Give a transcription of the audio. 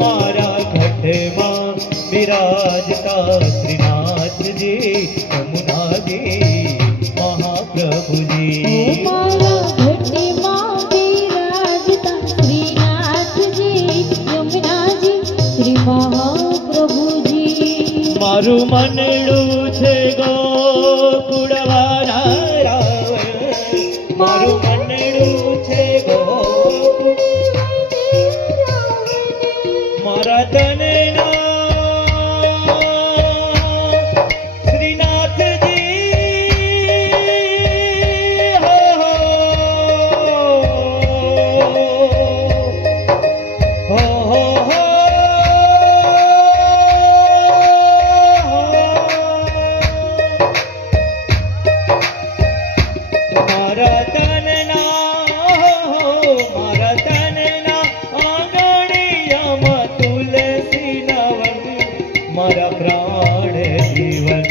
મારા ઘટમાં બિરાજતા શ્રીનાથજી યમુનાજી મહાપ્રભુજી મારા ઘટમાં બિરાજતા શ્રીનાથજી યમુનાજી શ્રી મહાપ્રભુજી મારું મનડું છે ગોકુળવાના રાવણ મારું મનડું છે ગોકુળ મારા તનના મારા પ્રાણ જીવન